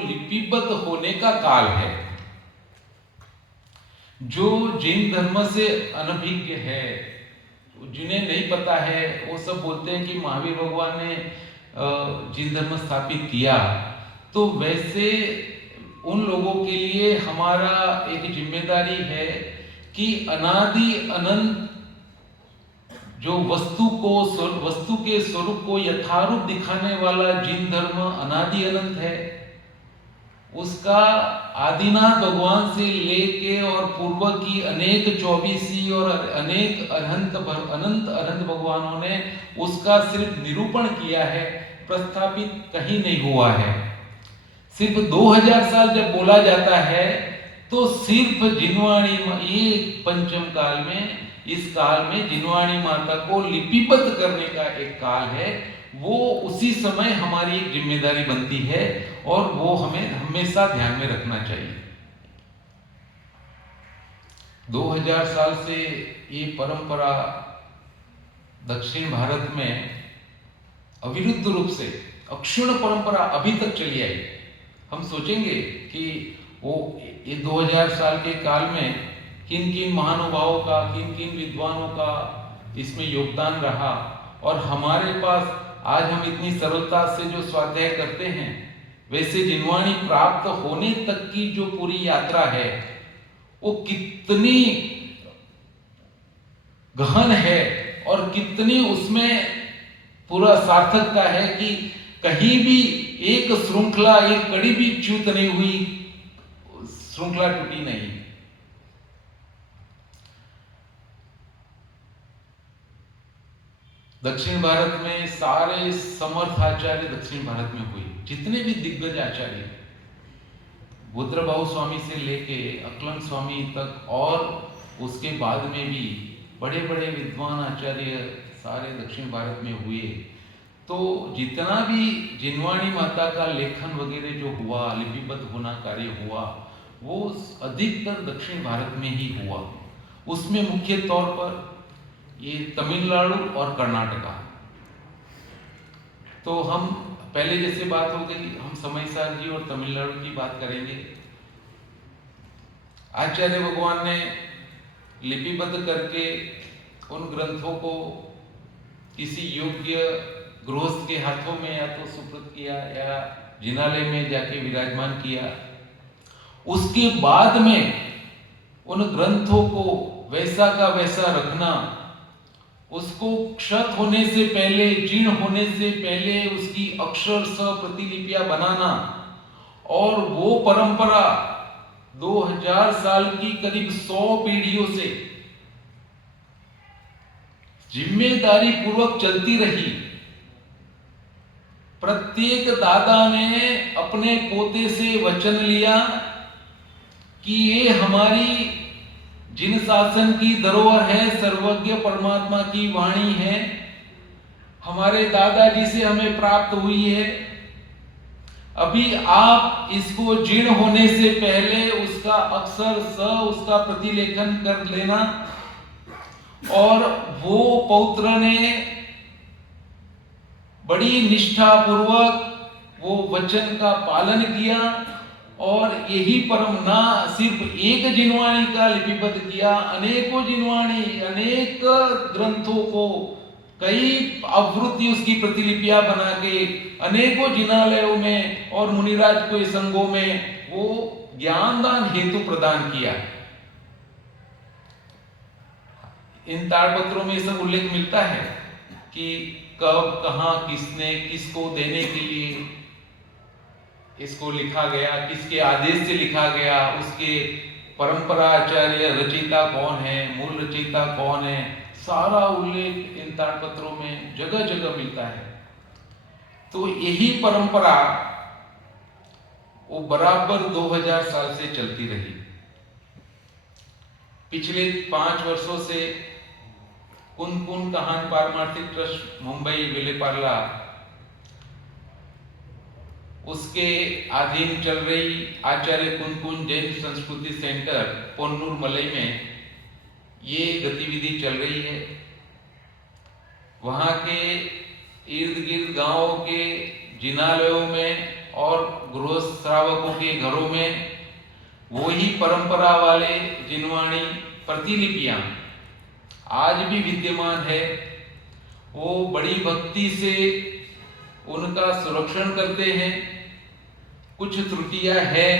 लिपिबद्ध होने का काल है। जो जैन धर्म से अनभिज्ञ है, जिन्हें नहीं पता है, वो सब बोलते हैं कि महावीर भगवान ने जैन धर्म स्थापित किया। तो वैसे उन लोगों के लिए हमारा एक जिम्मेदारी है कि अनादि अनंत जो वस्तु के स्वरूप को यथारूप दिखाने वाला जैन धर्म अनादि अनंत है, उसका आदिनाथ भगवान से लेके और पूर्व की अनेक 24 और अनेक अनंत भगवानों ने उसका सिर्फ निरूपण किया है, प्रस्थापित कहीं नहीं हुआ है। सिर्फ 2000 साल जब बोला जाता है तो सिर्फ जिनवाणी, ये पंचम काल में, इस काल में जिनवाणी माता को लिपिबद्ध करने का एक काल है। वो उसी समय हमारी एक जिम्मेदारी बनती है और वो हमें हमेशा ध्यान में रखना चाहिए। 2000 साल से ये परंपरा दक्षिण भारत में अविरुद्ध रूप से अक्षुण्ण परंपरा अभी तक चली आई। हम सोचेंगे कि वो ये 2000 साल के काल में किन किन महानुभावों का, किन किन विद्वानों का इसमें योगदान रहा, और हमारे पास आज हम इतनी सरलता से जो स्वाध्याय करते हैं, वैसे जिनवाणी प्राप्त होने तक की जो पूरी यात्रा है वो कितनी गहन है और कितनी उसमें पूरा सार्थकता है कि कहीं भी एक श्रृंखला, एक कड़ी भी च्युत नहीं हुई, श्रृंखला टूटी नहीं। दक्षिण भारत में सारे समर्थ आचार्य दक्षिण भारत में हुए, जितने भी दिग्गज आचार्य, बुद्रभाऊ स्वामी से लेके अक्लंग स्वामी तक, और उसके बाद में भी बड़े बड़े विद्वान आचार्य सारे दक्षिण भारत में हुए। तो जितना भी जिनवाणी माता का लेखन वगैरह जो हुआ, लिपिबद्ध होना कार्य हुआ, वो अधिकतर दक्षिण भारत में ही हुआ। उसमें मुख्य तौर पर ये तमिलनाडु और कर्नाटका। तो हम पहले जैसे बात हो गई, हम समयसार जी और तमिलनाडु की बात करेंगे। आचार्य भगवान ने लिपिबद्ध करके उन ग्रंथों को किसी योग्य गृहस्थ के हाथों में या तो सुपुर्द किया या जिनालय में जाके विराजमान किया। उसके बाद में उन ग्रंथों को वैसा का वैसा रखना, उसको क्षत होने से पहले, जीर्ण होने से पहले उसकी अक्षरशः प्रतिलिपियां बनाना, और वो परंपरा 2000 साल की करीब 100 पीढ़ियों से जिम्मेदारी पूर्वक चलती रही। प्रत्येक दादा ने अपने पोते से वचन लिया कि ये हमारी जिन शासन की धरोहर है, सर्वज्ञ परमात्मा की वाणी है, हमारे दादाजी से हमें प्राप्त हुई है। अभी आप इसको जीर्ण होने से पहले उसका अक्षर स उसका प्रतिलेखन कर लेना। और वो पौत्र ने बड़ी निष्ठा पूर्वक वो वचन का पालन किया, और यही परम ना सिर्फ एक जिनवाणी का लिपिबद्ध किया, अनेकों जिनवाणी, अनेक ग्रंथों को, कई आवृत्ति उसकी प्रतिलिपियां बना के अनेकों जिनालयों में और मुनिराज के संघों में वो ज्ञानदान हेतु प्रदान किया। इन ताड़पत्रों में सब उल्लेख मिलता है कि कब, कहां, किसने, किसको देने के लिए इसको लिखा गया, किसके आदेश से लिखा गया, उसके परंपरा आचार्य रचयिता कौन है, मूल रचयिता कौन है, सारा उल्लेख इन ताड़पत्रों में जगह जगह मिलता है। तो यही परंपरा वो बराबर 2000 साल से चलती रही। पिछले 5 वर्षों से कुन कहान पारमार्थिक ट्रस्ट मुंबई विलेपार्ला, उसके अधीन चल रही आचार्य कुन जैन संस्कृति सेंटर पोन्नूर मलई में ये गतिविधि चल रही है। वहां के इर्द गिर्द गांवों के जिनालयों में और गृह श्रावकों के घरों में वही परंपरा वाले जिनवाणी प्रतिलिपियां आज भी विद्यमान है। वो बड़ी भक्ति से उनका संरक्षण करते हैं। कुछ त्रुटियां हैं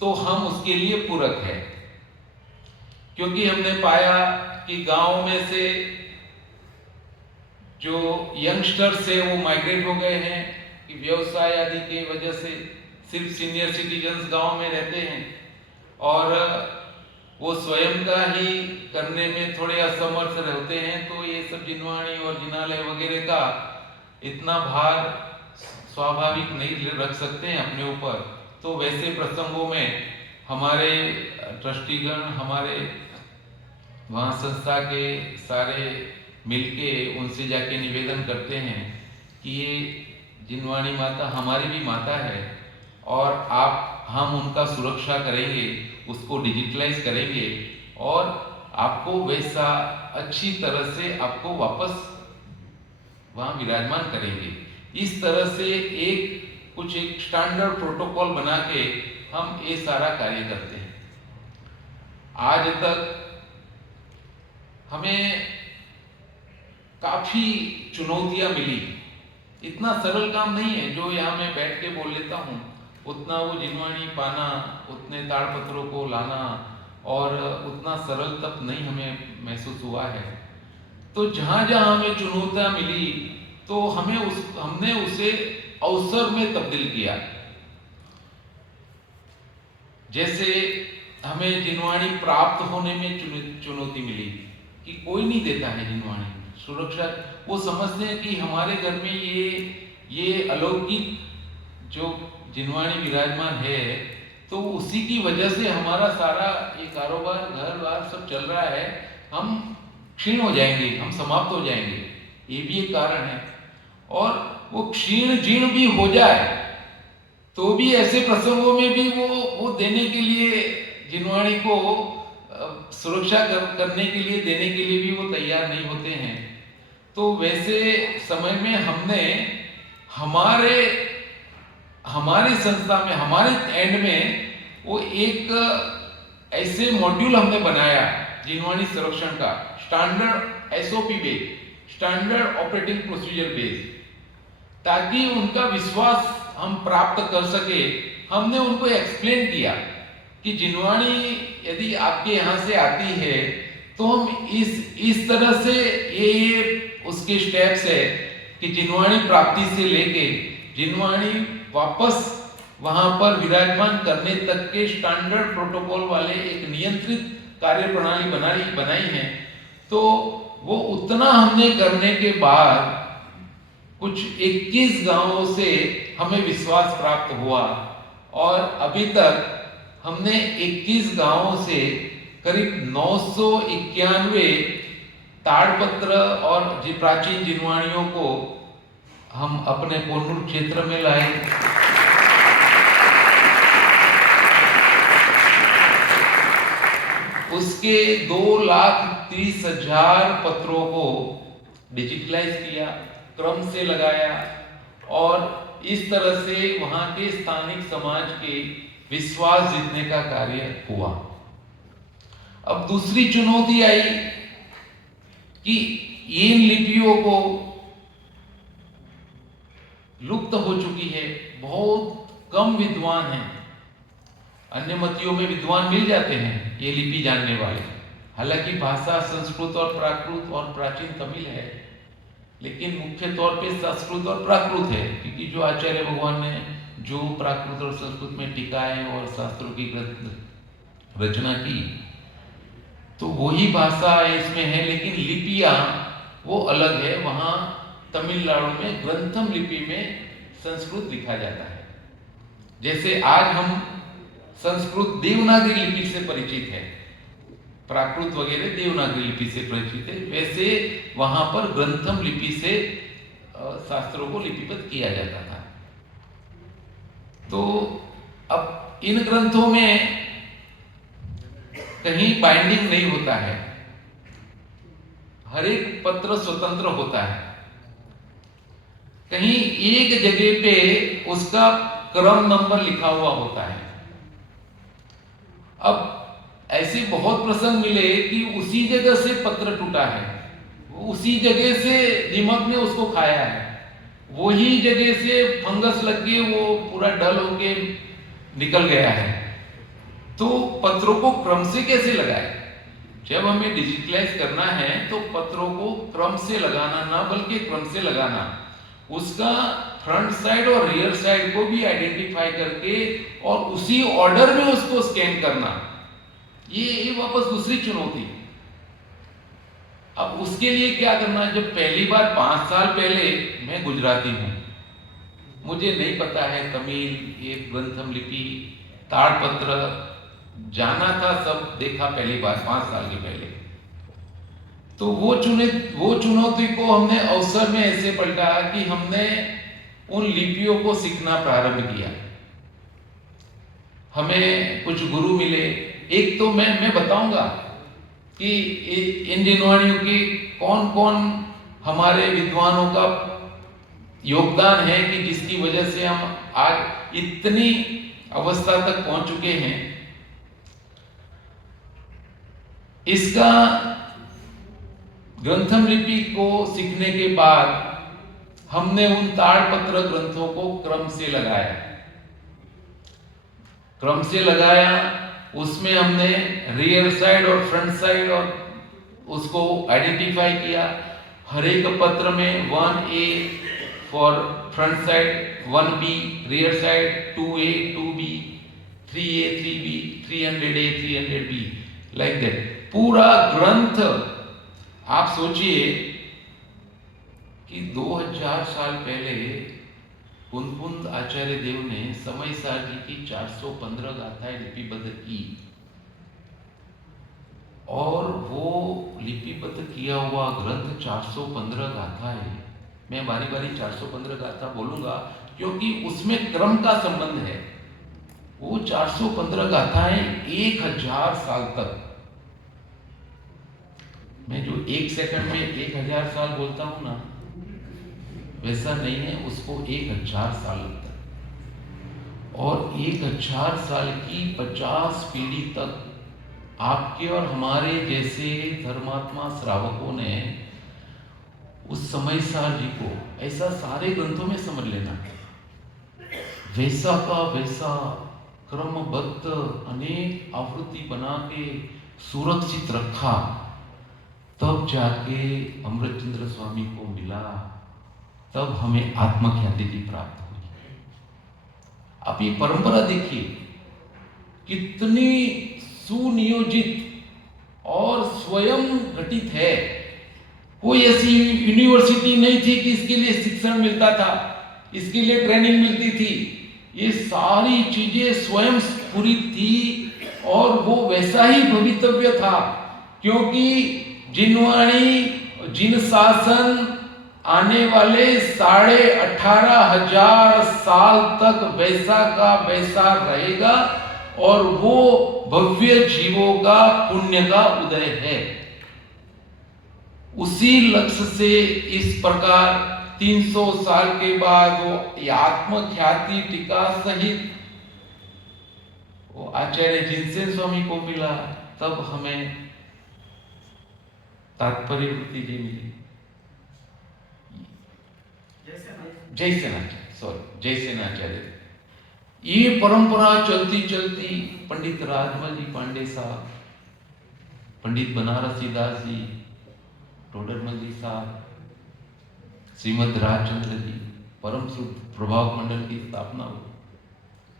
तो हम उसके लिए पूरक है, क्योंकि हमने पाया कि गांव में से जो यंगस्टर्स है वो माइग्रेट हो गए हैं कि व्यवसाय आदि के वजह से सिर्फ सीनियर सिटीजन्स गांव में रहते हैं और वो स्वयं का ही करने में थोड़े असमर्थ रहते हैं। तो ये सब जिनवाणी और जिनालय वगैरह का इतना भार स्वाभाविक नहीं रख सकते हैं अपने ऊपर। तो वैसे प्रसंगों में हमारे ट्रस्टीगण, हमारे वहाँ संस्था के सारे मिलके उनसे जाके निवेदन करते हैं कि ये जिनवाणी माता हमारी भी माता है और हम उनका सुरक्षा करेंगे, उसको डिजिटलाइज करेंगे और आपको वैसा अच्छी तरह से आपको वापस वहाँ विराजमान करेंगे। इस तरह से एक स्टैंडर्ड प्रोटोकॉल बना के हम ये सारा कार्य करते हैं। आज तक हमें काफी चुनौतियां मिली। इतना सरल काम नहीं है जो यहाँ मैं बैठ के बोल लेता हूँ, उतना वो जिनवाणी पाना, उतने ताड़पत्रों को लाना और उतना सरल तक नहीं हमें महसूस हुआ है। तो जहाँ जहाँ हमें चुनौतियां मिली तो हमने उसे अवसर में तब्दील किया। जैसे हमें जिनवाणी प्राप्त होने में चुनौती मिली कि कोई नहीं देता है जिनवाणी सुरक्षा। वो समझते हैं कि हमारे घर में ये अलौकिक जो जिनवाणी विराजमान है तो उसी की वजह से हमारा सारा ये कारोबार, घर बार सब चल रहा है, हम क्षीण हो जाएंगे, हम समाप्त हो जाएंगे, ये भी एक कारण है। और वो क्षीण जीर्ण भी हो जाए तो भी ऐसे प्रसंगों में भी वो देने के लिए, जिनवाणी को सुरक्षा करने के लिए, देने के लिए भी वो तैयार नहीं होते हैं। तो वैसे समय में हमने हमारे संस्था में, हमारे एंड में वो एक ऐसे मॉड्यूल हमने बनाया जिनवाणी संरक्षण का, standard SOP base, standard operating procedure base, ताकि उनका विश्वास हम प्राप्त कर सके। हमने उनको एक्सप्लेन किया कि जिनवाणी यदि आपके यहाँ से आती है तो हम इस तरह से ये उसके स्टेप्स है कि जिनवाणी प्राप्ति से लेके जिनवाणी वापस वहां पर विराजमान करने तक के स्टैंडर्ड प्रोटोकॉल वाले एक नियंत्रित कार्य प्रणाली बनाई है। तो वो उतना हमने करने के बाद कुछ 21 गांवों से हमें विश्वास प्राप्त हुआ और अभी तक हमने 21 गांवों से करीब 991 ताड़पत्र और प्राचीन जिनवाणियों को हम अपने कोनूर क्षेत्र में लाए। उसके 2,30,000 पत्रों को डिजिटलाइज किया, क्रम से लगाया और इस तरह से वहां के स्थानिक समाज के विश्वास जीतने का कार्य हुआ। अब दूसरी चुनौती आई कि इन लिपियों को लुप्त हो चुकी है, बहुत कम विद्वान हैं। अन्य मतियों में विद्वान मिल जाते हैं ये लिपि जानने वाले, हालांकि भाषा संस्कृत और प्राकृत और प्राचीन तमिल है, लेकिन मुख्य तौर पे संस्कृत और प्राकृत है, क्योंकि जो आचार्य भगवान ने जो प्राकृत और संस्कृत में टीकाएं और शास्त्रों की रचना की तो वही भाषा इसमें है, लेकिन लिपियां वो अलग है। वहां तमिलनाडु में ग्रंथम लिपि में संस्कृत लिखा जाता है। जैसे आज हम संस्कृत देवनागरी लिपि से परिचित है, प्राकृत वगैरह देवनागरी लिपि से परिचित है, वैसे वहां पर ग्रंथम लिपि से शास्त्रों को लिपिबद्ध किया जाता था। तो अब इन ग्रंथों में कहीं बाइंडिंग नहीं होता है, हर एक पत्र स्वतंत्र होता है। कहीं एक जगह पे उसका क्रम नंबर लिखा हुआ होता है। अब ऐसे बहुत प्रसंग मिले कि उसी जगह से पत्र टूटा है, उसी जगह से दीमक ने उसको खाया है, वही जगह से फंगस लग के वो पूरा डल होके निकल गया है। तो पत्रों को क्रम से कैसे लगाए? जब हमें डिजिटलाइज करना है तो पत्रों को क्रम से लगाना, ना बल्कि क्रम से लगाना, उसका फ्रंट साइड और रियर साइड को भी आइडेंटिफाई करके और उसी ऑर्डर में उसको स्कैन करना, ये वापस दूसरी चुनौती। अब उसके लिए क्या करना? जब पहली बार 5 साल पहले, मैं गुजराती हूं, मुझे नहीं पता है तमिल, ये ग्रंथम लिपि, ताड़पत्र जाना था, सब देखा पहली बार 5 साल के पहले। तो वो चुनौती को हमने अवसर में ऐसे पलटा कि हमने उन लिपियों को सीखना प्रारंभ किया। हमें कुछ गुरु मिले। एक तो मैं बताऊंगा कि इन दिनवाणियों के कौन कौन हमारे विद्वानों का योगदान है कि जिसकी वजह से हम आज इतनी अवस्था तक पहुंच चुके हैं। इसका ग्रंथम लिपि को सीखने के बाद हमने उन ताड़पत्र ग्रंथों को क्रम से लगाया। उसमें हमने रियर साइड और फ्रंट साइड और उसको आइडेंटिफाई किया। हर एक पत्र में 1A for front side, 1B rear side, 2A 2B, 3A 3B, 300A 300B, like that पूरा ग्रंथ। आप सोचिए कि 2000 साल पहले कुंदकुंद आचार्य देव ने समय सार जी की 415 गाथाएं लिपिबद्ध की, और वो लिपिबद्ध किया हुआ ग्रंथ 415 गाथाएं, मैं बारी बारी 415 गाथा बोलूंगा क्योंकि उसमें क्रम का संबंध है। वो 415 गाथाएं 1000 साल तक, मैं जो 1 सेकंड में 1000 साल बोलता हूं ना, वैसा नहीं है, उसको 1000 साल लगता है। और 1000 साल की 50 पीढ़ी तक आपके और हमारे जैसे धर्मात्मा श्रावकों ने उस समय सार जी को ऐसा सारे ग्रंथों में समझ लेना, वैसा का वैसा क्रमबद्ध अनेक आवृत्ति बना के सुरक्षित रखा, तब जाके अमृतचंद्र स्वामी को मिला, तब हमें आत्मख्याति की प्राप्त हुई। आप ये परंपरा देखिए कितनी सुनियोजित और स्वयं घटित है। कोई ऐसी यूनिवर्सिटी नहीं थी कि इसके लिए शिक्षण मिलता था, इसके लिए ट्रेनिंग मिलती थी। ये सारी चीजें स्वयं स्फुरित थी और वो वैसा ही भवितव्य था, क्योंकि जिनवाणी जिन शासन आने वाले 18,500 साल तक वैसा का वैसा रहेगा, और वो भव्य जीवों का पुण्य का उदय है। उसी लक्ष्य से इस प्रकार 300 साल के बाद वो आत्मख्याति टीका सहित वो आचार्य जिनसेन स्वामी को मिला, तब हमें तात्पर्य वृत्ति जी मिली। जयसेनाचार्य। ये परंपरा चलती चलती पंडित राजमल जी पांडे साहब, पंडित बनारसी दास जी, टोडरमल जी साहब, श्रीमद राजचंद्र जी, परम शुद्ध प्रभाव मंडल की स्थापना हुई।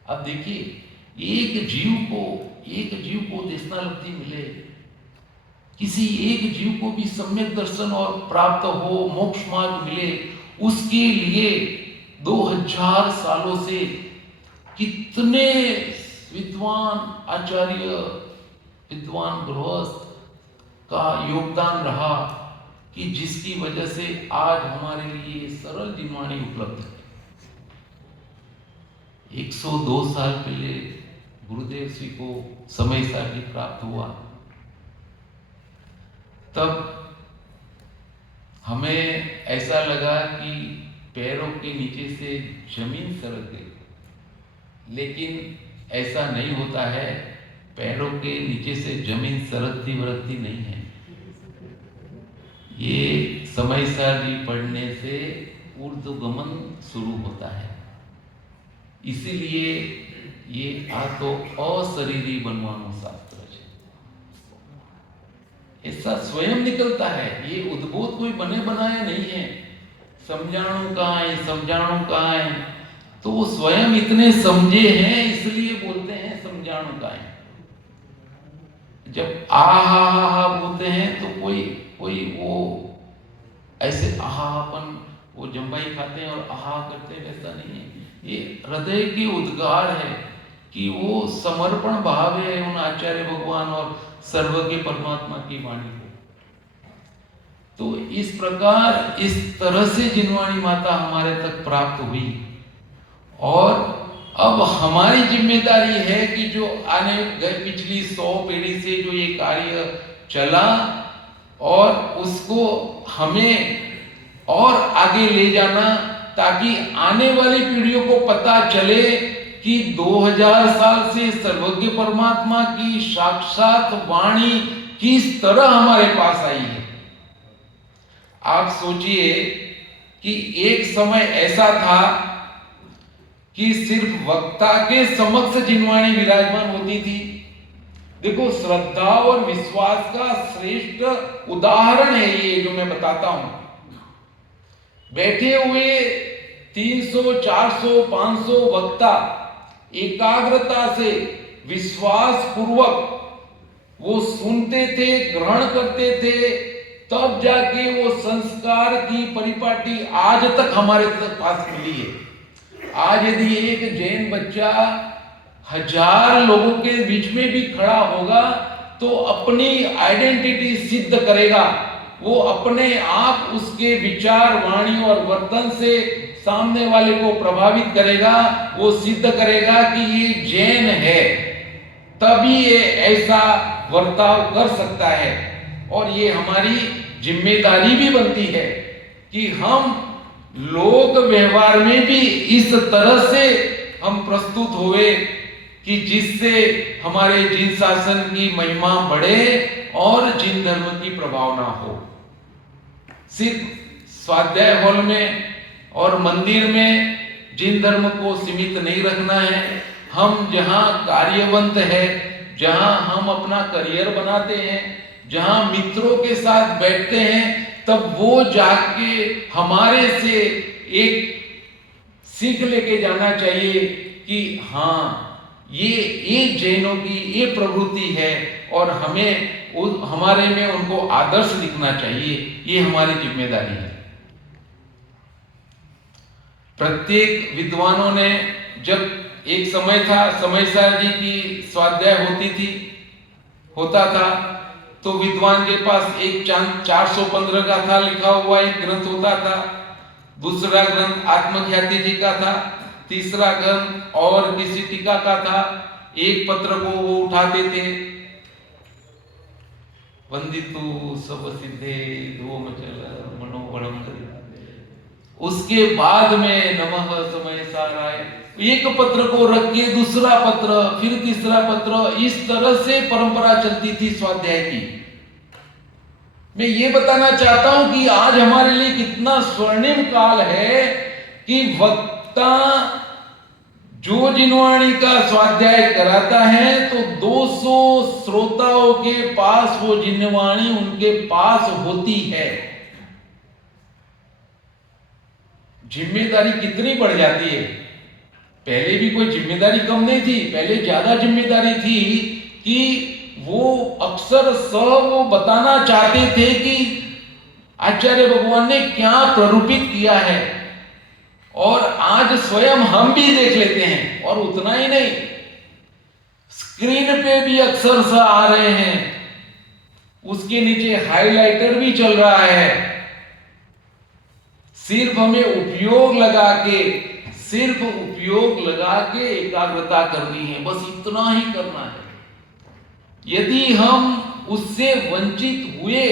अब देखिए एक जीव को देशनालब्धि मिले, किसी एक जीव को भी सम्यक दर्शन और प्राप्त हो, मोक्ष मार्ग मिले, उसके लिए 2000 सालों से कितने विद्वान आचार्य, विद्वान गृहस्थ का योगदान रहा कि जिसकी वजह से आज हमारे लिए सरल जिनवाणी उपलब्ध है। 102 साल पहले गुरुदेव श्री को समय सारणी प्राप्त हुआ, तब हमें ऐसा लगा कि पैरों के नीचे से जमीन सरक गई। लेकिन ऐसा नहीं होता है, पैरों के नीचे से जमीन सरकती वरकती नहीं है। ये समय सारी पढ़ने से ऊर्ध्वगमन शुरू होता है। इसीलिए ये आ तो अशरीरी बनवानो शास्त्र है, ऐसा स्वयं निकलता है। ये उद्भूत कोई बने बनाया नहीं है। समझाणु कहाँ है, समझाणु कहाँ है, तो वो स्वयं इतने समझे हैं, इसलिए बोलते हैं समझाणु कहाँ है। जब आहा बोलते हैं तो कोई वो ऐसे आहापन, वो जम्बाई खाते हैं और आहा करते हैं, वैसा नहीं है। ये हृदय की उद्गार है कि वो समर्पण भाव है उन आचार्य भगवान और सर्वज्ञ परमात्मा की वाणी को। तो इस प्रकार, इस तरह से जिनवाणी माता हमारे तक प्राप्त हुई। और अब हमारी जिम्मेदारी है कि जो आने गए पिछली 100 पीढ़ी से जो ये कार्य चला, और उसको हमें और आगे ले जाना, ताकि आने वाली पीढ़ियों को पता चले कि 2000 साल से सर्वज्ञ परमात्मा की साक्षात वाणी किस तरह हमारे पास आई है। आप सोचिए कि एक समय ऐसा था कि सिर्फ वक्ता के समक्ष जिनवाणी विराजमान होती थी। देखो, श्रद्धा और विश्वास का श्रेष्ठ उदाहरण है ये जो मैं बताता हूं। बैठे हुए 300, 400, 500 वक्ता एकाग्रता से, विश्वास पूर्वक वो सुनते थे, ग्रहण करते थे, तब जाके वो संस्कार की परिपाटी आज तक हमारे तक पास मिली है। आज यदि एक जैन बच्चा 1000 लोगों के बीच में भी खड़ा होगा तो अपनी आइडेंटिटी सिद्ध करेगा। वो अपने आप उसके विचार, वाणी और वर्तन से सामने वाले को प्रभावित करेगा। वो सिद्ध करेगा कि ये जैन है, तभी ये ऐसा वर्ताव कर सकता है। और ये हमारी जिम्मेदारी भी बनती है कि हम लोक व्यवहार में भी इस तरह से हम प्रस्तुत हुए कि जिससे हमारे जिन शासन की महिमा बढ़े और जिन धर्म की प्रभाव ना हो। सिर्फ स्वाध्याय हॉल में और मंदिर में जिन धर्म को सीमित नहीं रखना है। हम जहां कार्यवंत है, जहां हम अपना करियर बनाते हैं, जहां मित्रों के साथ बैठते हैं, तब वो जाके हमारे से एक सीख लेके जाना चाहिए कि हाँ, ये जैनों की ये प्रवृत्ति है और हमारे में उनको आदर्श दिखना चाहिए। ये हमारी जिम्मेदारी है। प्रत्येक विद्वानों ने, जब एक समय था, समयसार जी की स्वाध्याय होता था, तो विद्वान के पास एक 415 का था लिखा हुआ एक ग्रंथ होता था। दूसरा ग्रंथ आत्मख्याति जी का था। तीसरा ग्रंथ और किसी टीका का था। एक पत्र को वो उठाते थे, वंदितु सब सिद्धे धो मचल मनोबलम। उसके बाद में नमः समय साराय, एक पत्र को रख के दूसरा पत्र, फिर तीसरा पत्र, इस तरह से परंपरा चलती थी स्वाध्याय की। मैं ये बताना चाहता हूं कि आज हमारे लिए कितना स्वर्णिम काल है कि वक्ता जो जिनवाणी का स्वाध्याय कराता है तो 200 श्रोताओं के पास वो जिनवाणी उनके पास होती है। जिम्मेदारी कितनी बढ़ जाती है। पहले भी कोई जिम्मेदारी कम नहीं थी, पहले ज्यादा जिम्मेदारी थी कि वो अक्सर वो बताना चाहते थे कि आचार्य भगवान ने क्या प्ररूपित किया है। और आज स्वयं हम भी देख लेते हैं, और उतना ही नहीं, स्क्रीन पे भी अक्सर सा आ रहे हैं, उसके नीचे हाइलाइटर भी चल रहा है। सिर्फ हमें उपयोग लगा के एकाग्रता करनी है, बस इतना ही करना है। यदि हम उससे वंचित हुए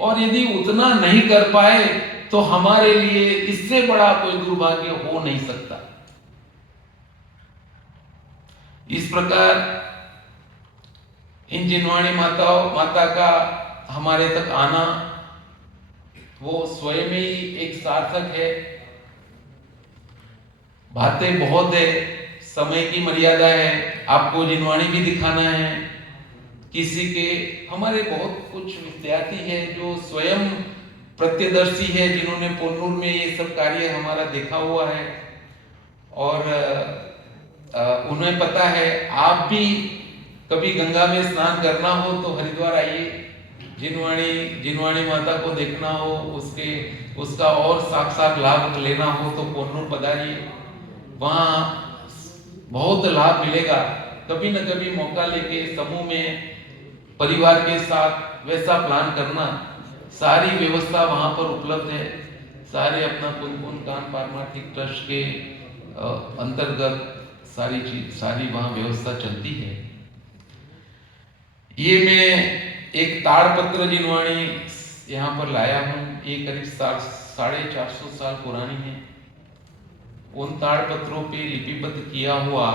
और यदि उतना नहीं कर पाए तो हमारे लिए इससे बड़ा कोई दुर्भाग्य हो नहीं सकता। इस प्रकार इन जिनवाणी माता का हमारे तक आना वो स्वयं ही एक सार्थक है। बातें बहुत है, समय की मर्यादा है, आपको जिनवाणी भी दिखाना है। किसी के हमारे बहुत कुछ विद्यार्थी है जो स्वयं प्रत्यदर्शी है, जिन्होंने पोन्नूर में ये सब कार्य हमारा देखा हुआ है और उन्हें पता है। आप भी कभी गंगा में स्नान करना हो तो हरिद्वार आइए, जिनवाणी माता को देखना हो, उसका और साक्षात लाभ लेना हो तो पोन्नूर पधारिए, वहाँ बहुत लाभ मिलेगा। कभी न कभी मौका लेके समूह में परिवार के साथ वैसा प्लान करना, सारी व्यवस्था वहाँ पर उपलब्ध है। सारे अपना पुनपुन कान पारमार्थिक ट्रस्ट के अंतर्गत सारी वहाँ व्यवस्था चलती है। ये मैं एक ताड़पत्र जिनवाणी यहाँ पर लाया हूँ, ये करीब 450 साल पुरानी है। उन ताड़पत्रों पे लिपिबद्ध किया हुआ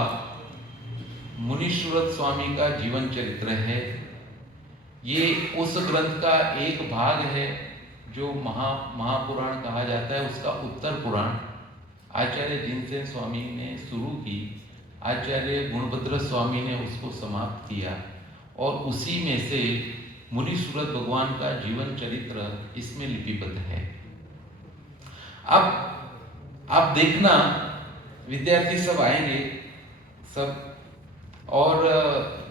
मुनीश्वरत स्वामी का जीवन चरित्र है। ये उस ग्रंथ का एक भाग है जो महापुराण कहा जाता है, उसका उत्तर पुराण आचार्य जिनसेन स्वामी ने शुरू की, आचार्य गुणभद्र स्वामी ने उसको समाप्त किया और उसी में से मुनीश्वरत भगवान का जीवन चरित्र इसमें लिपिबद्ध है। अब आप देखना, विद्यार्थी सब आएंगे सब, और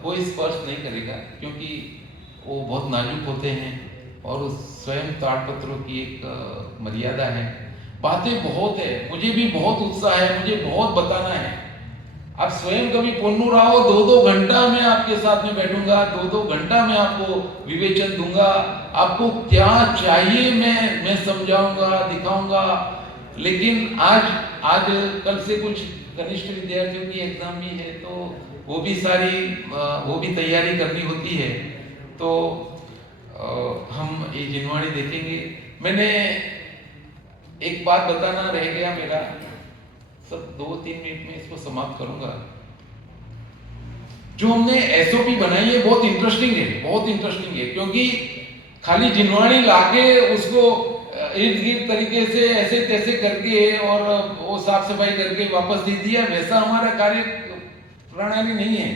कोई स्पर्श नहीं करेगा क्योंकि वो बहुत नाजुक होते हैं और स्वयं ताड़पत्रों की एक मर्यादा है। बातें बहुत है, मुझे भी बहुत उत्साह है, मुझे बहुत बताना है। आप स्वयं कभी पोन्नूर आओ, 2-2 घंटा मैं आपके साथ में बैठूंगा, 2-2 घंटा मैं आपको विवेचन दूंगा, आपको क्या चाहिए मैं समझाऊंगा, दिखाऊंगा। लेकिन आज कल से कुछ कनिष्ठ विद्यार्थियों की एग्जाम भी है, तो वो भी तैयारी करनी होती है। तो हम ये जिनवाणी देखेंगे। मैंने एक बात बताना रह गया मेरा, सब 2-3 मिनट में इसको समाप्त करूंगा। जो हमने एसओपी बनाई है बहुत इंटरेस्टिंग है, क्योंकि खाली जिनवाणी लाके उसको इर्द गिर्द तरीके से ऐसे तैसे करके और वो साफ सफाई करके वापस दे दिया, वैसा हमारा कार्य प्रणाली नहीं है।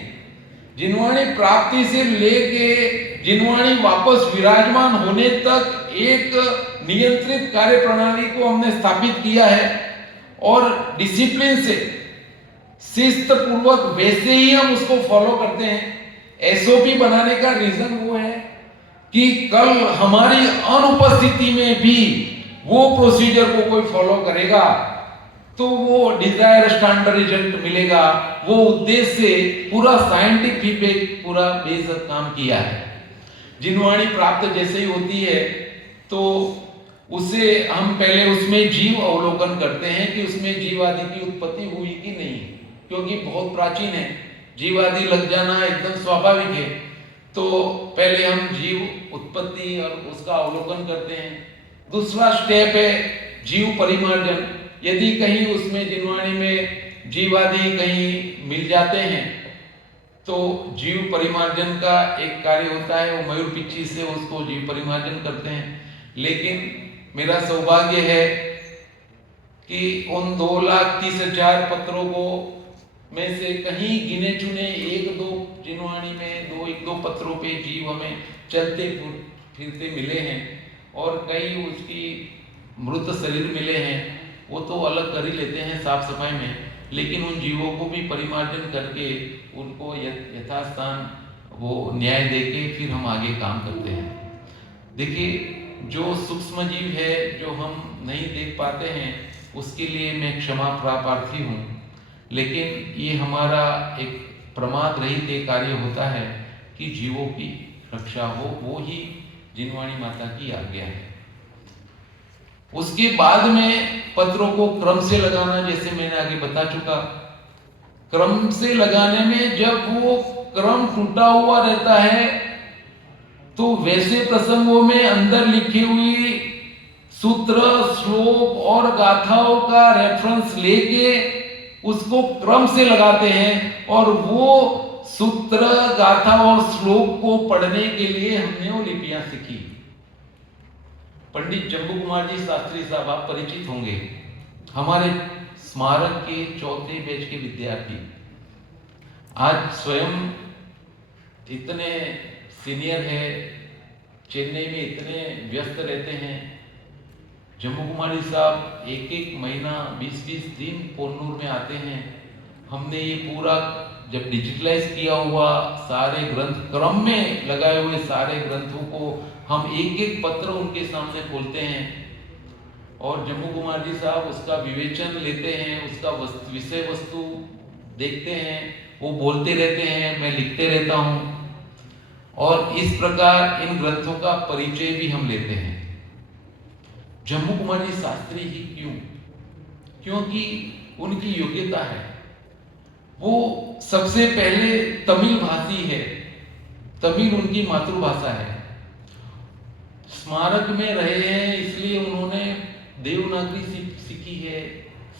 जिनवाणी प्राप्ति से लेके जिनवाणी वापस विराजमान होने तक एक नियंत्रित कार्य प्रणाली को हमने स्थापित किया है और डिसिप्लिन से, शिस्त पूर्वक वैसे ही हम उसको फॉलो करते हैं। एसओपी बनाने का रीजन वो है कि कल हमारी अनुपस्थिति में भी वो प्रोसीजर को कोई फॉलो करेगा तो वो डिजायर स्टैंडर्ड रिजल्ट मिलेगा। वो उद्देश्य से पूरा साइंटिफिक फीडबैक, पूरा बेहद काम किया है। जिनवाणी प्राप्त जैसे ही होती है तो उसे हम पहले उसमें जीव अवलोकन करते हैं कि उसमें जीव आदि की उत्पत्ति हुई कि नहीं, क्योंकि बहुत प्राचीन है, जीव आदि लग जाना एकदम स्वाभाविक है। तो पहले हम जीव उत्पत्ति और उसका अवलोकन करते हैं। दूसरा स्टेप है जीव परिमार्जन। यदि कहीं उसमें जिनवाणी में जीव आदि कहीं मिल जाते हैं तो जीव परिमार्जन का एक कार्य होता है, वो मयूर पिच्ची से उसको जीव परिमार्जन करते हैं। लेकिन मेरा सौभाग्य है कि उन 2,30,000 पत्रों को में से कहीं गिने चुने 1-2 जिनवाणी में 1-2 पत्रों पे जीव हमें चलते फिरते मिले हैं और कई उसकी मृत शरीर मिले हैं। वो तो अलग कर ही लेते हैं साफ सफाई में, लेकिन उन जीवों को भी परिमार्जन करके उनको यथास्थान वो न्याय देके फिर हम आगे काम करते हैं। देखिए, जो सूक्ष्म जीव है जो हम नहीं देख पाते हैं उसके लिए मैं क्षमा प्रार्थी हूँ, लेकिन ये हमारा एक प्रमाद रहित एक कार्य होता है कि जीवों की रक्षा हो, वो ही जिनवाणी माता की आज्ञा है। उसके बाद में पत्रों को क्रम से लगाना, जैसे मैंने आगे बता चुका, क्रम से लगाने में जब वो क्रम टूटा हुआ रहता है तो वैसे प्रसंगों में अंदर लिखी हुई सूत्र, श्लोक और गाथाओं का रेफरेंस लेके उसको क्रम से लगाते हैं, और वो सूत्र, गाथा और श्लोक को पढ़ने के लिए हमने वो लिपियां सीखी। पंडित जम्बू कुमार जी शास्त्री साहब, आप परिचित होंगे, हमारे स्मारक के चौथे बैच के विद्यार्थी, आज स्वयं इतने सीनियर है, चेन्नई में इतने व्यस्त रहते हैं। जम्मू कुमारी साहब एक एक महीना 20-20 दिन पोन्नूर में आते हैं। हमने ये पूरा जब डिजिटलाइज किया हुआ सारे ग्रंथ, क्रम में लगाए हुए सारे ग्रंथों को हम एक एक पत्र उनके सामने खोलते हैं, और जम्मू कुमार जी साहब उसका विवेचन लेते हैं, उसका विषय वस्तु देखते हैं, वो बोलते रहते हैं, मैं लिखते रहता हूँ, और इस प्रकार इन ग्रंथों का परिचय भी हम लेते हैं। जम्मू कुमार जी शास्त्री ही क्यों? क्योंकि उनकी योग्यता है, वो सबसे पहले तमिल भाषी है, तमिल उनकी मातृभाषा है, स्मारक में रहे हैं इसलिए उन्होंने देवनागरी सीखी है,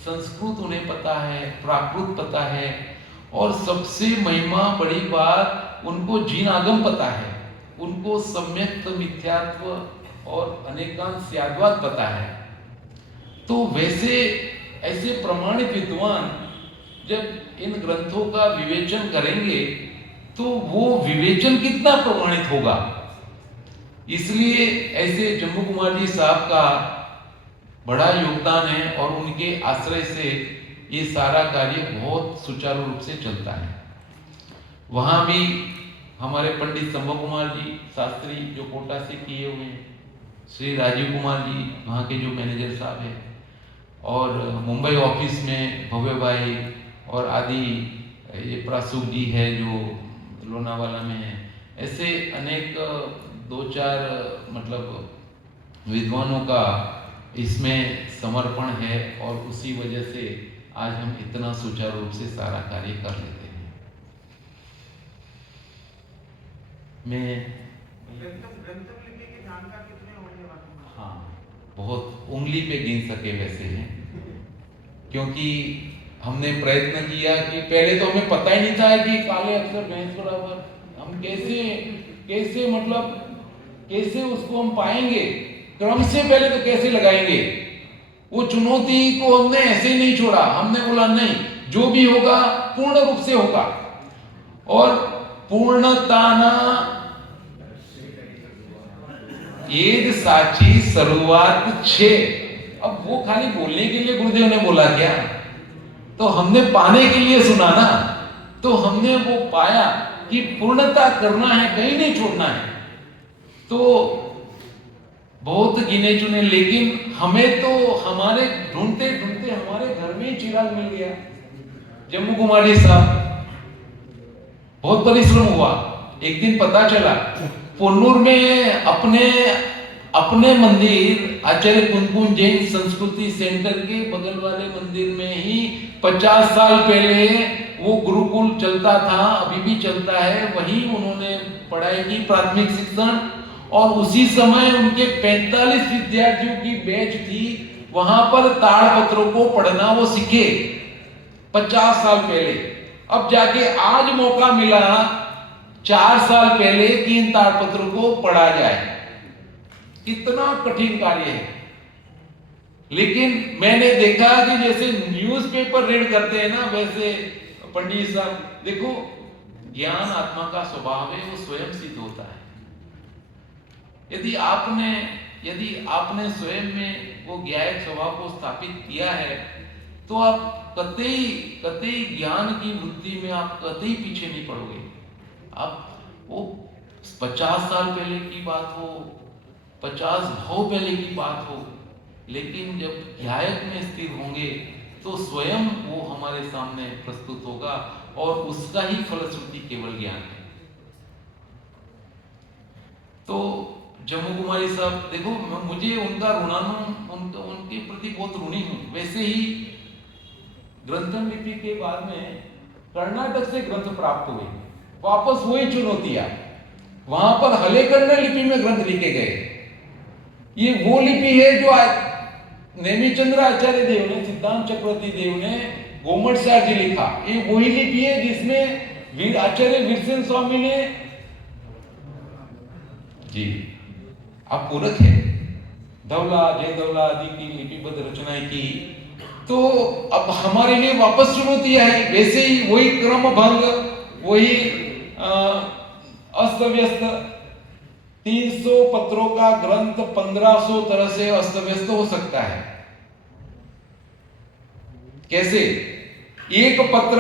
संस्कृत उन्हें पता है, प्राकृत पता है, और सबसे महिमा बड़ी बात, उनको जीन आगम पता है, उनको सम्यक्त मिथ्यात्व और अनेकांश पता है। तो वैसे ऐसे प्रमाणित विद्वान जब इन ग्रंथों का विवेचन करेंगे तो वो विवेचन कितना प्रमाणित होगा। इसलिए ऐसे जम्मू कुमार जी साहब का बड़ा योगदान है, और उनके आश्रय से ये सारा कार्य बहुत सुचारू रूप से चलता है। वहाँ भी हमारे पंडित संभव कुमार जी शास्त्री जो कोटा से किए हुए हैं, श्री राजीव कुमार जी वहाँ के जो मैनेजर साहब हैं, और मुंबई ऑफिस में भव्य भाई और आदि, ये प्रासुक जी है जो लोनावाला में है, ऐसे अनेक 2-4 मतलब विद्वानों का इसमें समर्पण है, और उसी वजह से आज हम इतना सुचारू रूप से सारा कार्य कर लेते हैं। हाँ, बहुत उंगली पे गिन सके वैसे हैं, क्योंकि हमने प्रयत्न किया कि पहले तो हमें पता ही नहीं था कि काले अक्षर भैंस बराबर, हम कैसे मतलब कैसे उसको हम पाएंगे, क्रम से पहले तो कैसे लगाएंगे। वो चुनौती को हमने ऐसे ही नहीं छोड़ा, हमने बोला नहीं, जो भी होगा पूर्ण रूप से होगा, और पूर्णताना येद साची शुरुआत छे। अब वो खाली बोलने के लिए गुरुदेव ने बोला क्या, तो हमने पाने के लिए सुना ना, तो हमने वो पाया कि पूर्णता करना है, कहीं नहीं छोड़ना है। तो बहुत गिने चुने, लेकिन हमें तो हमारे ढूंढते ढूंढते हमारे घर में ही चिराग मिल गया। जम्मू कुमार जी साहब, बहुत परिश्रम हुआ। एक दिन पता चला पोन्नूर में अपने मंदिर आचार्य कुंकुम जैन संस्कृति सेंटर के बगल वाले मंदिर में ही 50 साल पहले वो गुरुकुल चलता था, अभी भी चलता है, वहीं उन्होंने पढ़ाई की, प्राथमिक शिक्षण, और उसी समय उनके 45 विद्यार्थियों की बैच थी, वहां पर ताड़पत्रों को पढ़ना वो सीखे 50 साल पहले। अब जाके आज मौका मिला 4 साल पहले कि इन ताड़पत्रों को पढ़ा जाए, कितना कठिन कार्य है। लेकिन मैंने देखा कि जैसे न्यूज़पेपर रीड करते हैं ना, वैसे पंडित साहब देखो, ज्ञान आत्मा का स्वभाव है, वो स्वयं सिद्ध होता है। यदि आपने स्वयं में वो ज्ञायक स्वभाव को स्थापित किया है, तो आप कतई ज्ञान की वृद्धि में आप कतई पीछे नहीं पड़ोगे। आप वो 50 साल पहले की बात हो, 50 भाव पहले की बात हो, लेकिन जब ज्ञायक में स्थिर होंगे तो स्वयं वो हमारे सामने प्रस्तुत होगा, और उसका ही फलश्रुति केवल ज्ञान है। तो जम्मू कुमारी साहब देखो, मुझे उनका उनके प्रति बहुत ऋणी हूं। वैसे ही ग्रंथन लिपि के बाद में कर्नाटक से ग्रंथ प्राप्त हुए, वापस वही चुनौतियां, वहां पर हलेकर्ण लिपि में ग्रंथ लिखे गए। ये वो लिपि है जो नेमिचंद्र आचार्य देव ने, सिद्धांत चक्रवर्ती देव ने गोमटशाह जी लिखा, ये वही लिपि है जिसमें आचार्य वीरसेन स्वामी ने जी आप पूरक है धवला जय धवला आदि की लिपिबद्ध रचनाएं की। तो अब हमारे लिए वापस चुनौती आई, वैसे ही वही क्रम भंग, वही अस्त व्यस्त, 300 पत्रों का ग्रंथ 1500 तरह से अस्त व्यस्त हो सकता है। कैसे? एक पत्र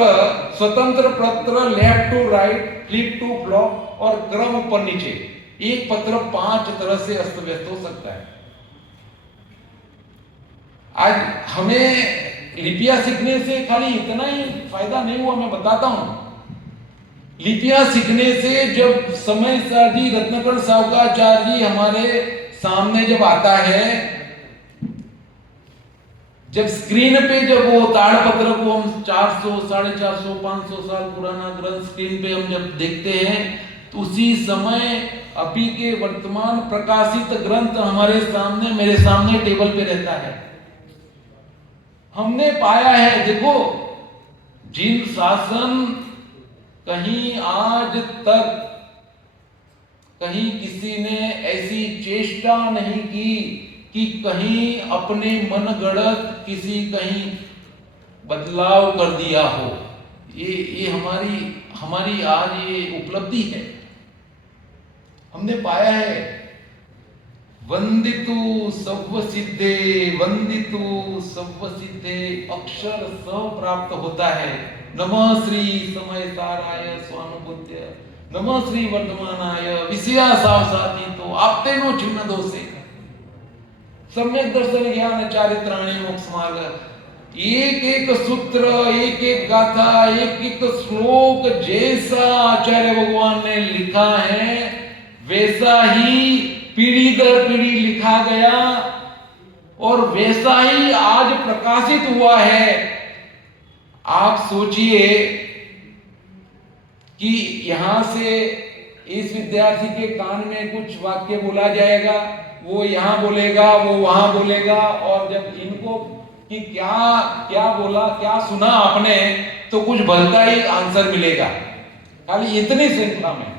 स्वतंत्र पत्र, left to right, flip to flop और क्रम ऊपर नीचे, एक पत्र 5 तरह से अस्त व्यस्त हो सकता है। आज हमें लिपियां सीखने से खाली इतना ही फायदा नहीं हुआ, मैं बताता हूं। लिपियां सीखने से जब समय साजी रत्नाकर सावकाचार्य जी हमारे सामने जब आता है, जब स्क्रीन पे जब वो ताड़पत्र को हम 400, 450, 500 साल पुराना ग्रंथ स्क्रीन पे हम जब देखते हैं, तो उसी समय अभी के वर्तमान प्रकाशित ग्रंथ हमारे सामने, मेरे सामने टेबल पे रहता है। हमने पाया है, देखो जिन शासन कहीं आज तक कहीं किसी ने ऐसी चेष्टा नहीं की कि कहीं अपने मन गढ़त किसी कहीं बदलाव कर दिया हो। ये हमारी आज ये उपलब्धि है। हमने पाया है वंदितु सव्व सिद्धे, वंदितु सव्व सिद्धे, अक्षर सब प्राप्त होता है। नमः श्री समय साराय स्वानुभूत्य, नमः श्री वर्धमानाय विषया सावसाति तो आपते नो छिन्न दोषे, सम्यक दर्शन ज्ञान चारित्राणि मोक्ष मार्ग। एक एक सूत्र, एक एक गाथा, एक एक श्लोक जैसा आचार्य भगवान ने लिखा है, वैसा ही पीढ़ी दर पीढ़ी लिखा गया और वैसा ही आज प्रकाशित हुआ है। आप सोचिए कि यहां से इस विद्यार्थी के कान में कुछ वाक्य बोला जाएगा, वो यहां बोलेगा, वो वहां बोलेगा, और जब इनको कि क्या क्या बोला, क्या सुना आपने, तो कुछ भलता ही आंसर मिलेगा, खाली इतनी श्रृंखला में।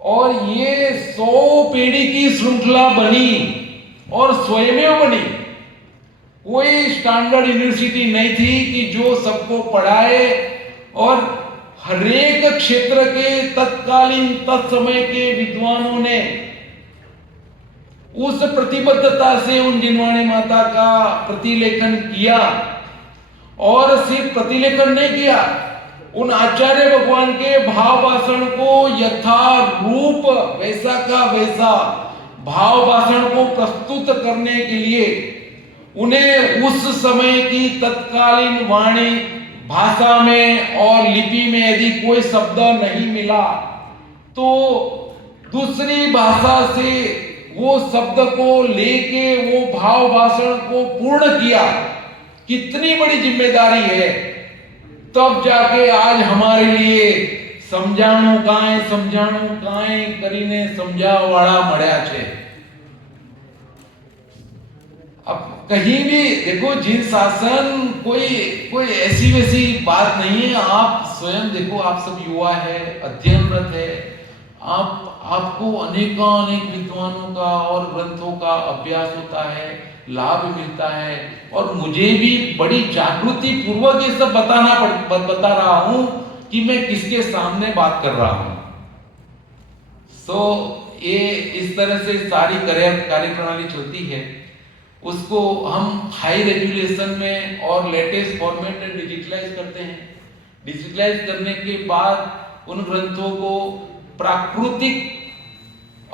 और ये 100 पीढ़ी की श्रृंखला बनी और स्वयं बनी। कोई स्टैंडर्ड यूनिवर्सिटी नहीं थी कि जो सबको पढ़ाए, और हरेक क्षेत्र के तत्कालीन तत्समय के विद्वानों ने उस प्रतिबद्धता से उन जिनवाणी माता का प्रतिलेखन किया। और सिर्फ प्रतिलेखन नहीं किया, उन आचार्य भगवान के भाव भाषण को यथारूप वैसा का वैसा भाव भाषण को प्रस्तुत करने के लिए उन्हें उस समय की तत्कालीन वाणी भाषा में और लिपि में यदि कोई शब्द नहीं मिला तो दूसरी भाषा से वो शब्द को लेके वो भाव भाषण को पूर्ण किया। कितनी बड़ी जिम्मेदारी है। तब जाके आज हमारे लिए समझाणु कांई કરીને समझावाड़ा मळ्या छे। अब कहीं भी देखो, जिन शासन कोई ऐसी वैसी बात नहीं है। आप स्वयं देखो, आप सब युवा है, अध्ययनरत है, आपको अनेक विद्वानों का और ग्रंथों का अभ्यास होता है, लाभ मिलता है। और मुझे भी बड़ी जागृति पूर्वक ये सब बता रहा हूं कि मैं किसके सामने बात कर रहा हूं। ये इस तरह से सारी कार्यप्रणाली चलती है। उसको हम हाई रेजुलेशन में और लेटेस्ट फॉर्मेट में डिजिटलाइज करते हैं। डिजिटलाइज करने के बाद उन ग्रंथों को प्राकृतिक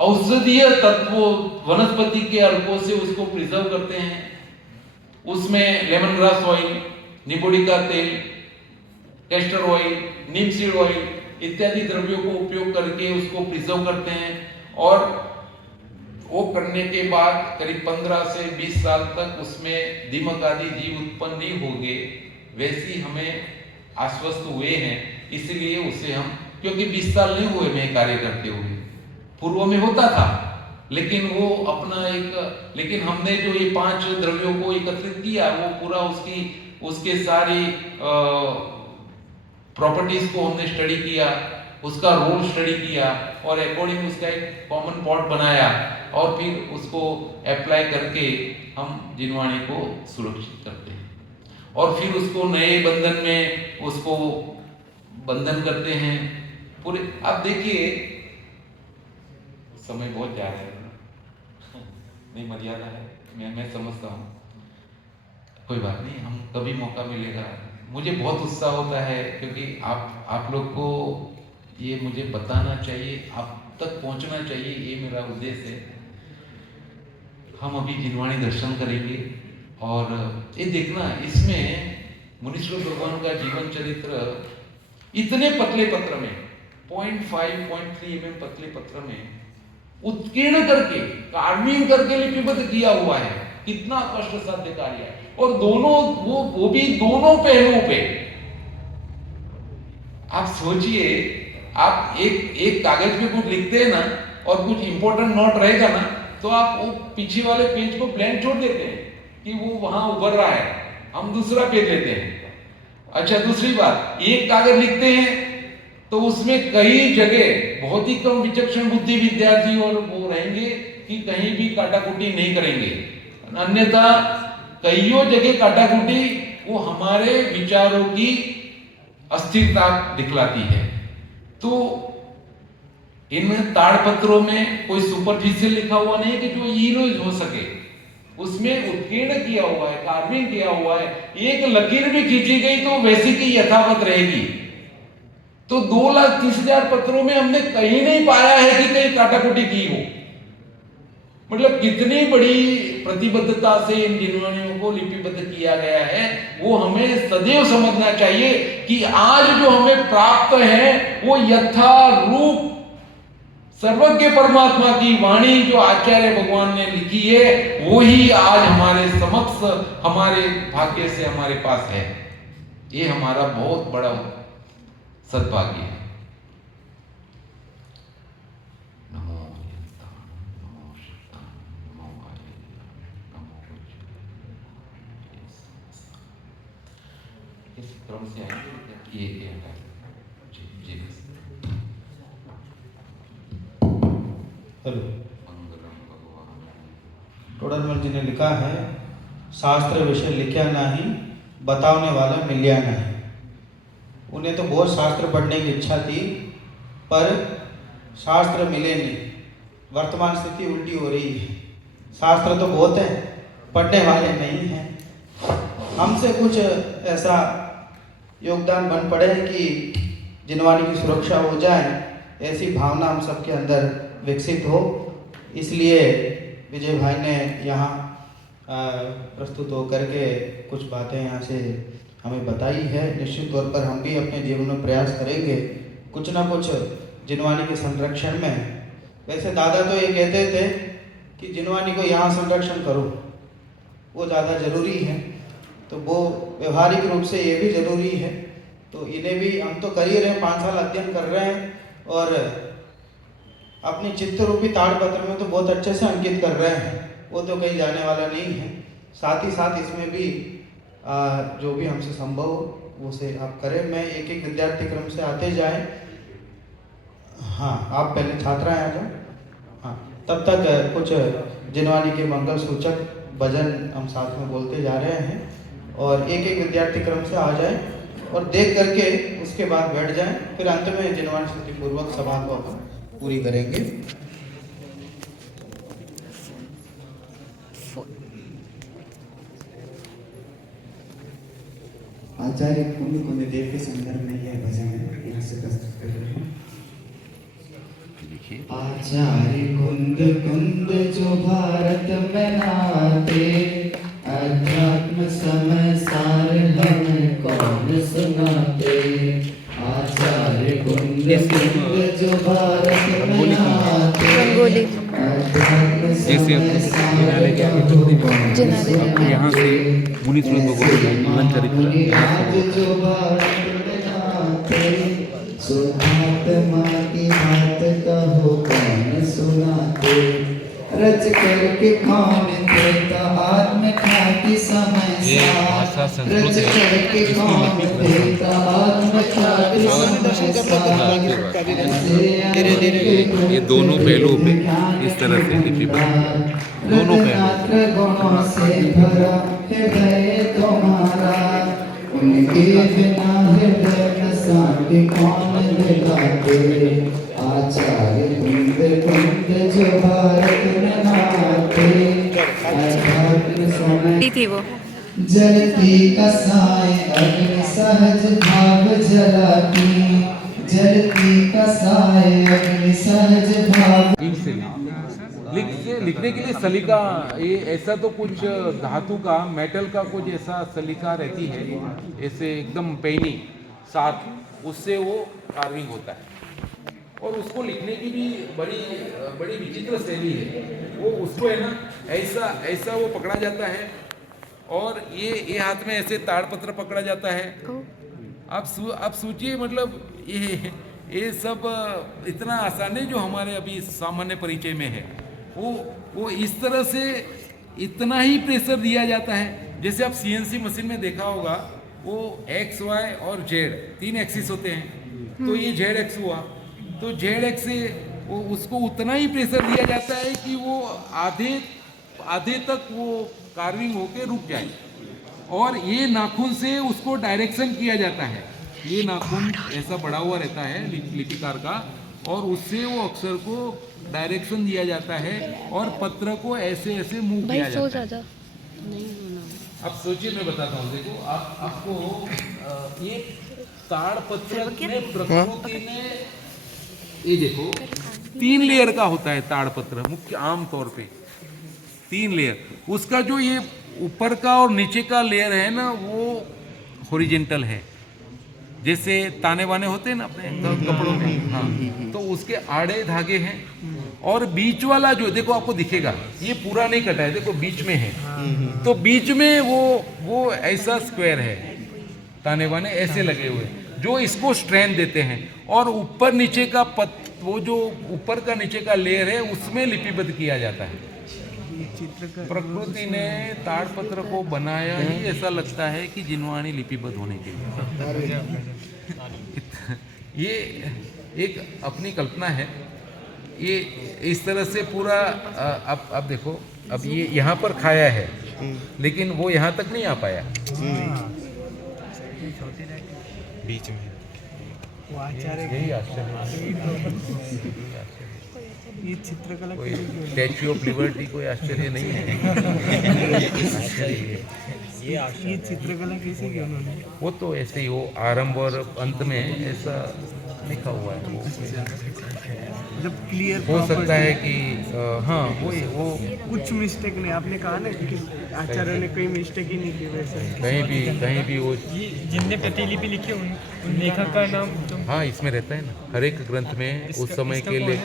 औषधीय तत्वों वनस्पति के अर्कों से उसको प्रिजर्व करते हैं। उसमें लेमन ग्रास ऑयल, निबोडिका तेल, कैस्टर ऑयल, नीम सीड ऑयल इत्यादि द्रव्यों को उपयोग करके उसको प्रिजर्व करते हैं। और वो करने के बाद करीब 15 से 20 साल तक उसमें दीमक आदि जीव उत्पन्न नहीं होंगे, वैसी हमें आश्वस्त हुए हैं। इसलिए उसे हम, क्योंकि 20 साल नहीं हुए मैं कार्य करते हुए, पूर्व में होता था, लेकिन वो अपना लेकिन हमने जो ये 5 द्रव्यों को एकत्रित किया, वो पूरा उसकी उसके सारी प्रॉपर्टीज को हमने स्टडी किया, उसका रोल स्टडी किया और अकॉर्डिंग उसका एक कॉमन पॉट बनाया और फिर उसको अप्लाई करके हम जिनवाणी को सुरक्षित करते हैं और फिर उसको नए बंधन में उसको बंधन करते हैं पूरे। आप देखिए समय बहुत जा रहा है नहीं, मर्यादा है, मैं समझता हूँ, कोई बात नहीं, हम कभी मौका मिलेगा। मुझे बहुत उत्साह होता है क्योंकि आप लोग को ये मुझे बताना चाहिए, आप तक पहुंचना चाहिए, ये मेरा उद्देश्य है। हम अभी जिनवाणी दर्शन करेंगे और ये देखना, इसमें मुनीश्वर भगवान का जीवन चरित्र इतने पतले पत्र में 0.5 0.3 mm पतले पत्र में उत्कीर्ण करके कार्विंग करके लिपिबद्ध किया हुआ है। कितना कष्ट साध्य कार्य है और दोनों वो भी दोनों पहलुओं पे। आप सोचिए, आप एक कागज पे कुछ लिखते हैं ना और कुछ इंपॉर्टेंट नोट रहेगा ना तो आप वो पीछे वाले पेज को ब्लैंक छोड़ देते हैं कि वो वहां उभर रहा है, हम दूसरा पेज लेते हैं। अच्छा, दूसरी बात, एक कागज लिखते हैं तो उसमें कई जगह बहुत ही कम विचक्षण बुद्धि विद्यार्थी और वो रहेंगे कि कहीं भी काटाकुटी नहीं करेंगे, अन्यथा कईयों जगह काटाकुटी वो हमारे विचारों की अस्थिरता दिखलाती है। तो इन ताड़पत्रों में कोई सुपरफिशियल लिखा हुआ नहीं है कि जो यूज हो सके, उसमें उत्कीर्ण किया हुआ है, कार्विंग किया हुआ है। एक लकीर भी खींची गई तो वैसी की यथावत रहेगी। तो 2,30,000 पत्रों में हमने कहीं नहीं पाया है कि कहीं काटाकुटी की हो। मतलब कितनी बड़ी प्रतिबद्धता से इन जिनवाणियों को लिपिबद्ध किया गया है, वो हमें सदैव समझना चाहिए कि आज जो हमें प्राप्त है वो यथारूप सर्वज्ञ परमात्मा की वाणी जो आचार्य भगवान ने लिखी है वही आज हमारे समक्ष, हमारे भाग्य से हमारे पास है। ये हमारा बहुत बड़ा सद्भाग्य है। नमो नमो नमो इस क्रम से आएंगे ये जी। हेलो, टोडरमल जी ने लिखा है, शास्त्र विषय लिखा नहीं, बताने वाला मिलिया नहीं। उन्हें तो बहुत शास्त्र पढ़ने की इच्छा थी पर शास्त्र मिले नहीं। वर्तमान स्थिति उल्टी हो रही है, शास्त्र तो बहुत है, पढ़ने वाले नहीं हैं। हमसे कुछ ऐसा योगदान बन पड़े कि जिनवाणी की सुरक्षा हो जाए, ऐसी भावना हम सबके अंदर विकसित हो। इसलिए विजय भाई ने यहाँ प्रस्तुत होकर के कुछ बातें यहाँ से हमें बताई है। निश्चित तौर पर हम भी अपने जीवन में प्रयास करेंगे कुछ ना कुछ जिनवाणी के संरक्षण में। वैसे दादा तो ये कहते थे कि जिनवाणी को यहाँ संरक्षण करो, वो ज़्यादा ज़रूरी है, तो वो व्यवहारिक रूप से ये भी ज़रूरी है। तो इन्हें भी हम तो कर ही रहे हैं, 5 साल अध्ययन कर रहे हैं और अपनी चित्त रूपी ताड़पत्र में तो बहुत अच्छे से अंकित कर रहे हैं, वो तो कहीं जाने वाला नहीं है। साथ ही साथ इसमें भी जो भी हमसे संभव हो वो से आप करें। मैं एक एक विद्यार्थी क्रम से आते जाएं। हाँ, आप पहले छात्रा आ जाओ। हाँ, तब तक कुछ जिनवाणी के मंगल सूचक भजन हम साथ में बोलते जा रहे हैं और एक एक विद्यार्थी क्रम से आ जाएं और देख करके उसके बाद बैठ जाएं। फिर अंत में जिनवाणी स्तुति पूर्वक सभा को अपन पूरी करेंगे। आचार्य कुंद देव के संदर्भ में यह भजन है, यहाँ से प्रस्तुत कर रहे हैं। आचार्य कुंद कुंद जो भारत में नाते, अध्यात्म समय सार हमें कौन सुनाते। आचार्य कुंद कुंद जो भारत में नाते, अध्यात्म समय सार हमें कौन सुनाते। यहाँ से मुनीश्वर भगवान का जीवन चरित्र आज जो भारत में नाते, सुधात्मा की बात कहो कौन सुनाते। रच करके कौन देता आत्म ख्याति समय ये सा भाषा संस्कृत रच है, करके इसको कौन देता आत्म ख्याति समय सा धीरे धीरे ये दोनों पहलुओं पे इस तरह से लिपिबद्ध किया है। दोनों पहलू गुणों से भरा हृदय तुम्हारा उनके बिना हृदय न शांति कौन दिलाते आचार्य कुंद कुंद जो भारत में नाते अध्यात्म समय थी वो जलती कसाय अग्नि सहज भाव जलाती जलती कसाय अग्नि सहज भाव इंक से लिखने के लिए सलीका, ये ऐसा तो कुछ धातु का मेटल का कुछ ऐसा सलीका रहती है, ऐसे एकदम पैनी साथ, उससे वो कार्विंग होता है और उसको लिखने की भी बड़ी बड़ी विचित्र शैली है। वो उसको है ना ऐसा ऐसा वो पकड़ा जाता है और ये हाथ में ऐसे ताड़पत्र पकड़ा जाता है। आप सोचिए, मतलब ये सब इतना आसान है जो हमारे अभी सामान्य परिचय में है। वो इस तरह से इतना ही प्रेशर दिया जाता है। जैसे आप सीएनसी मशीन में देखा होगा, वो एक्स वाई और जेड 3 एक्सिस होते हैं, तो ये जेड एक्स हुआ, तो जेड एक्स से वो उसको उतना ही प्रेशर दिया जाता है कि वो आधे तक वो कार्विंग होके रुक जाए और ये नाखून से उसको डायरेक्शन किया जाता है। ये नाखून ऐसा बड़ा हुआ रहता है लिपिकार का और उससे वो अक्षर को डायरेक्शन दिया जाता है और पत्र को ऐसे ऐसे मूव किया जाता है। अब सोचिए, मैं बताता हूँ, देखो आपको ये ताड़पत्र में प्रकृति ने, ये देखो 3 लेयर का होता है ताड़पत्र, मुख्य आम तौर पे 3 लेयर। उसका जो ये ऊपर का और नीचे का लेयर है ना, वो हॉरिजेंटल है, जैसे ताने बाने होते हैं ना अपने कपड़ों में, हाँ, तो उसके आड़े धागे हैं और बीच वाला जो देखो आपको दिखेगा, ये पूरा नहीं कटा है, देखो बीच में है, तो बीच में वो ऐसा स्क्वायर है, ताने बाने ऐसे लगे हुए जो इसको स्ट्रेंथ देते हैं और ऊपर नीचे का वो जो ऊपर का नीचे का लेयर है उसमें लिपिबद्ध किया जाता है। प्रकृति ने ताड़पत्र को बनाया ही ऐसा लगता है कि जिनवाणी लिपिबद्ध होने के लिए। ये एक अपनी कल्पना है। ये इस तरह से पूरा अब देखो, अब ये यहाँ पर खाया है लेकिन वो यहाँ तक नहीं आ पाया, बीच में। यही आश्चर्य, ये चित्रकला कोई स्टैच्यू ऑफ लिबर्टी कोई आश्चर्य नहीं है। आश्चर्य ये चित्रकला कैसे की उन्होंने? वो तो ऐसे ही, वो आरंभ और अंत में ऐसा लिखा हुआ है। वो जब क्लियर हो सकता है कि हाँ वो कुछ मिस्टेक नहीं, आपने कहा ना कि आचार्य ने कोई मिस्टेक ही नहीं की, वैसे कहीं भी वो जिनने प्रतिलिपि लिखी उन लेखक का नाम तो हाँ इसमें रहता है ना, हर एक ग्रंथ में उस समय के लिए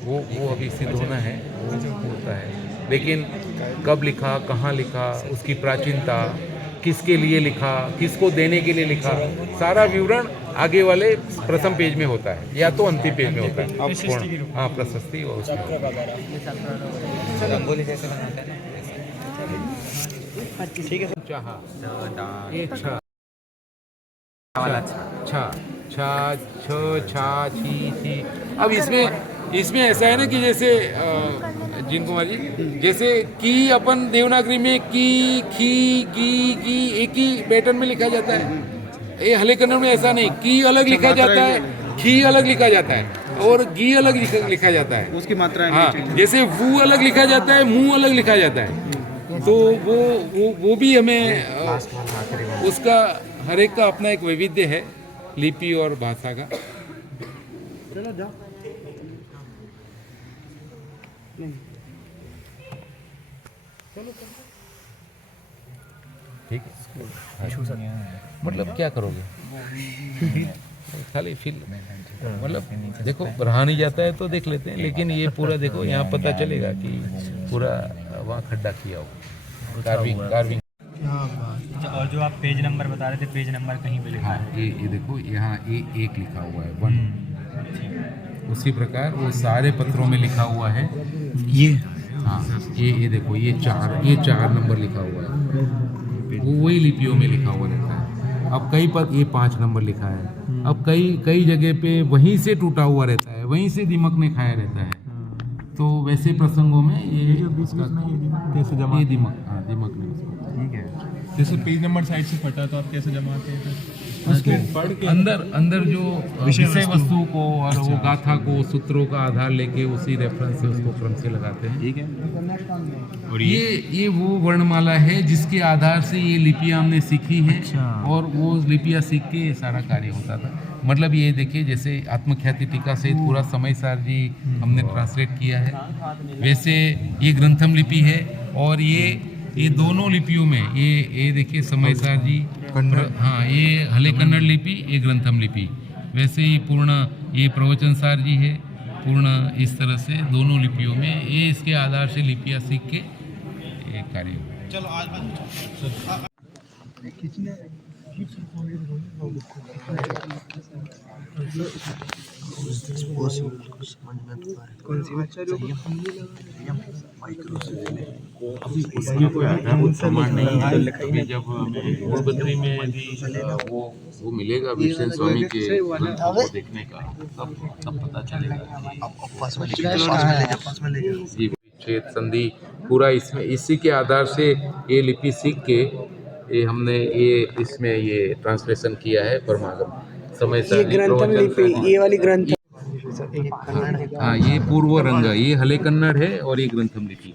वो अभी सिद्ध होना है, वो होता है। लेकिन कब लिखा, कहाँ लिखा, उसकी प्राचीनता, किसके लिए लिखा, किसको देने के लिए लिखा, सारा विवरण आगे वाले प्रथम पेज में होता है या तो अंतिम पेज में होता है। हाँ, प्रशस्ति और रंगोली जैसे बनाते हैं ना, ठीक है। ये छा छी। अब इसमें ऐसा है ना कि जैसे जिन कुमार जी, जैसे की अपन देवनागरी में की, खी, गी एक ही पैटर्न में लिखा जाता है। ये हले कन्नड़ में ऐसा नहीं, की अलग लिखा जाता है, खी अलग लिखा जाता है और गी अलग लिखा जाता है, उसकी मात्रा। हाँ, जैसे वू अलग लिखा जाता है, मुंह अलग लिखा जाता है। तो वो भी हमें उसका हर एक का अपना एक वैविध्य है, लिपि और भाषा का। चलो जाओ। ठीक है, मतलब क्या करोगे खाली फील, मतलब देखो रहा नहीं जाता है तो देख लेते हैं, लेकिन ये पूरा देखो, यहाँ पता चलेगा कि पूरा वहाँ खड्डा किया हो, कार्विंग। और जो आप पेज नंबर बता रहे थे, पेज नंबर कहीं पे लिखा है? ये देखो यहाँ एक लिखा हुआ है 1। उसी प्रकार वो सारे पत्रों में लिखा हुआ है। हाँ ये देखो ये चार नंबर लिखा हुआ है, वो वही लिपियों में लिखा हुआ रहता है। अब कई पर ये 5 नंबर लिखा है, अब कई जगह पे वहीं से टूटा हुआ रहता है, वहीं से दीमक ने खाया रहता है। तो वैसे प्रसंगों में ये जो बीच में ये कैसे जमा ये दीमक ने उसको ठीक है। जैसे पेज नंबर साइड से फटा तो आप कैसे जमाते हैं फिर उसको पढ़ के अंदर जो विषय वस्तु को और वो गाथा को सूत्रों का आधार लेके उसी रेफरेंस से उसको क्रम से लगाते हैं। ठीक है। और ये वो वर्णमाला है जिसके आधार से ये लिपियां हमने सीखी है। अच्छा। और वो लिपियां सीख के ये सारा कार्य होता था। मतलब ये देखिए जैसे आत्मख्याति टीका से पूरा समय सार जी हमने ट्रांसलेट किया है, वैसे ये ग्रंथम लिपि है। और ये दोनों लिपियों में ये देखिए समय सार जी हाँ ये हले कन्नड़ लिपि, ये ग्रंथम लिपि। वैसे ही पूर्ण ये प्रवचन सार जी है पूर्ण। इस तरह से दोनों लिपियों में ये इसके आधार से लिपियां सीख के ये कार्य हुआ। चलो आज अभी उसकी कोई आधारभूत प्रमाण नहीं है। अभी जब हमें गुणबद्री में भी वो मिलेगा विष्णु स्वामी के ग्रंथों को देखने का, तब पता चलेगा ये विच्छेद संधि पूरा इसमें इसी के आधार से ये लिपि सीख के ये हमने इसमें ये ट्रांसलेशन किया है परमागम समय ये ग्रंथम लिपि, ये वाली ग्रंथ हाँ ये पूर्व रंग, ये हले कन्नड़ है और ये ग्रंथम लिपि।